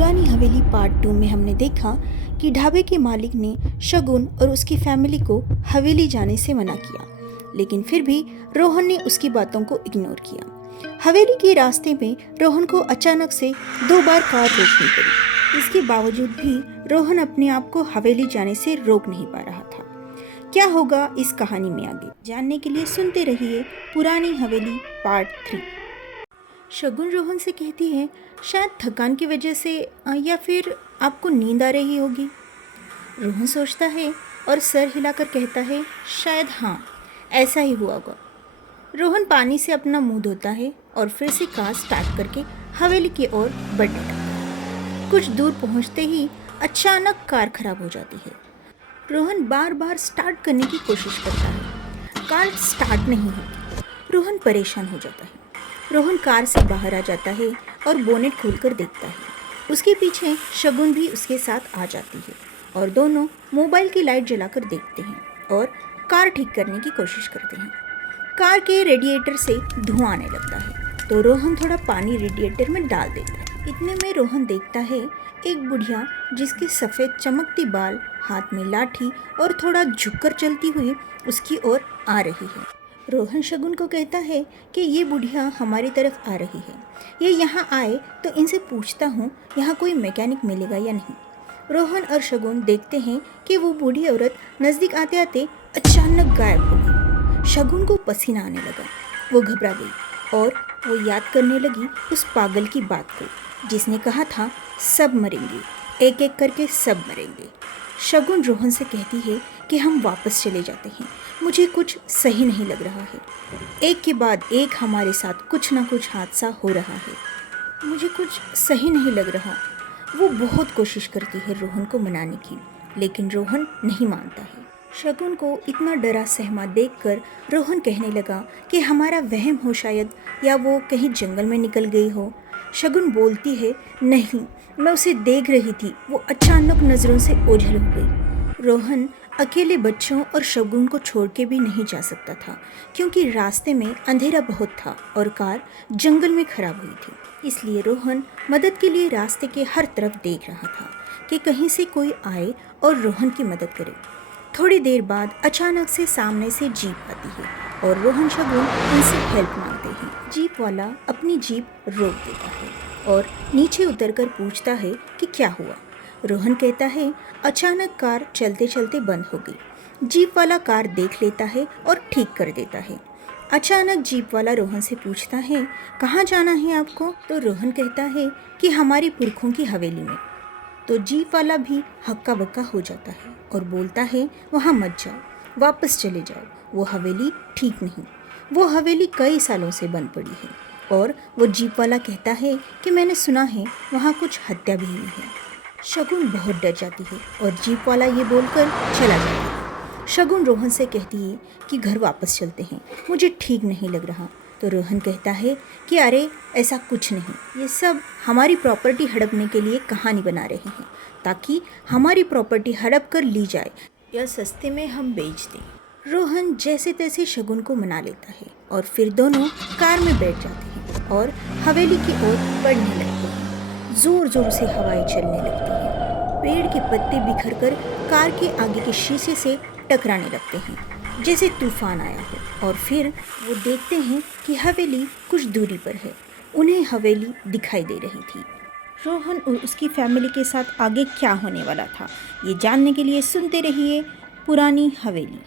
पुरानी हवेली पार्ट 2 में हमने देखा कि ढाबे के मालिक ने शगुन और उसकी फैमिली को हवेली जाने से मना किया, लेकिन फिर भी रोहन ने उसकी बातों को इग्नोर किया। हवेली के रास्ते में रोहन को अचानक से 2 बार कार रोकनी पड़ी। इसके बावजूद भी रोहन अपने आप को हवेली जाने से रोक नहीं पा रहा था। क्या होगा इस कहानी में आगे जानने के लिए सुनते रहिए पुरानी हवेली पार्ट 3। शगुन रोहन से कहती है, शायद थकान की वजह से या फिर आपको नींद आ रही होगी। रोहन सोचता है और सर हिलाकर कहता है, शायद हाँ, ऐसा ही हुआ होगा। रोहन पानी से अपना मुंह धोता है और फिर से कार स्टार्ट करके हवेली की ओर बढ़ने लगता है। कुछ दूर पहुंचते ही अचानक कार खराब हो जाती है। रोहन बार बार स्टार्ट करने की कोशिश करता है, कार स्टार्ट नहीं होती। रोहन परेशान हो जाता है। रोहन कार से बाहर आ जाता है और बोनेट खोलकर देखता है। उसके पीछे शगुन भी उसके साथ आ जाती है और दोनों मोबाइल की लाइट जलाकर देखते हैं और कार ठीक करने की कोशिश करते हैं। कार के रेडिएटर से धुआं आने लगता है तो रोहन थोड़ा पानी रेडिएटर में डाल देता है। इतने में रोहन देखता है एक बुढ़िया जिसके सफ़ेद चमकती बाल, हाथ में लाठी और थोड़ा झुककर चलती हुई उसकी ओर आ रही है। रोहन शगुन को कहता है कि ये बुढ़िया हमारी तरफ आ रही है, ये यहाँ आए तो इनसे पूछता हूँ यहाँ कोई मैकेनिक मिलेगा या नहीं। रोहन और शगुन देखते हैं कि वो बूढ़ी औरत नज़दीक आते आते अचानक गायब हो गई। शगुन को पसीना आने लगा, वो घबरा गई और वो याद करने लगी उस पागल की बात को जिसने कहा था सब मरेंगे, एक एक करके सब मरेंगे। शगुन रोहन से कहती है कि हम वापस चले जाते हैं, मुझे कुछ सही नहीं लग रहा है। एक के बाद एक हमारे साथ कुछ ना कुछ हादसा हो रहा है, मुझे कुछ सही नहीं लग रहा। वो बहुत कोशिश करती है रोहन को मनाने की, लेकिन रोहन नहीं मानता है। शगुन को इतना डरा सहमा देखकर रोहन कहने लगा कि हमारा वहम हो शायद, या वो कहीं जंगल में निकल गई हो। शगुन बोलती है, नहीं, मैं उसे देख रही थी, वो अचानक नज़रों से ओझल हो गई। रोहन अकेले बच्चों और शगुन को छोड़ के भी नहीं जा सकता था क्योंकि रास्ते में अंधेरा बहुत था और कार जंगल में खराब हुई थी। इसलिए रोहन मदद के लिए रास्ते के हर तरफ देख रहा था कि कहीं से कोई आए और रोहन की मदद करे। थोड़ी देर बाद अचानक से सामने से जीप आती है और रोहन शगुन उनसे हेल्प मांगते हैं। जीप वाला अपनी जीप रोक देता है और नीचे उतरकर पूछता है कि क्या हुआ। रोहन कहता है, अचानक कार चलते चलते बंद हो गई। जीप वाला कार देख लेता है और ठीक कर देता है। अचानक जीप वाला रोहन से पूछता है, कहाँ जाना है आपको? तो रोहन कहता है कि हमारी पुरखों की हवेली में। तो जीप वाला भी हक्का बक्का हो जाता है और बोलता है, वहाँ मत जाओ, वापस चले जाओ, वो हवेली ठीक नहीं, वो हवेली कई सालों से बंद पड़ी है। और वो जीप वाला कहता है कि मैंने सुना है वहाँ कुछ हत्या भी हुई है। शगुन बहुत डर जाती है और जीप वाला ये बोलकर चला जाता है। शगुन रोहन से कहती है कि घर वापस चलते हैं, मुझे ठीक नहीं लग रहा। तो रोहन कहता है कि अरे ऐसा कुछ नहीं, ये सब हमारी प्रॉपर्टी हड़पने के लिए कहानी बना रहे हैं ताकि हमारी प्रॉपर्टी हड़प कर ली जाए या सस्ते में हम बेच दें। रोहन जैसे तैसे शगुन को मना लेता है और फिर दोनों कार में बैठ जाते हैं और हवेली की ओर बढ़ने लगते हैं। जोर जोर से हवाएं चलने लगती हैं, पेड़ के पत्ते बिखरकर कार के आगे के शीशे से टकराने लगते हैं जैसे तूफान आया हो। और फिर वो देखते हैं कि हवेली कुछ दूरी पर है, उन्हें हवेली दिखाई दे रही थी। रोहन और उसकी फैमिली के साथ आगे क्या होने वाला था, ये जानने के लिए सुनते रहिए पुरानी हवेली।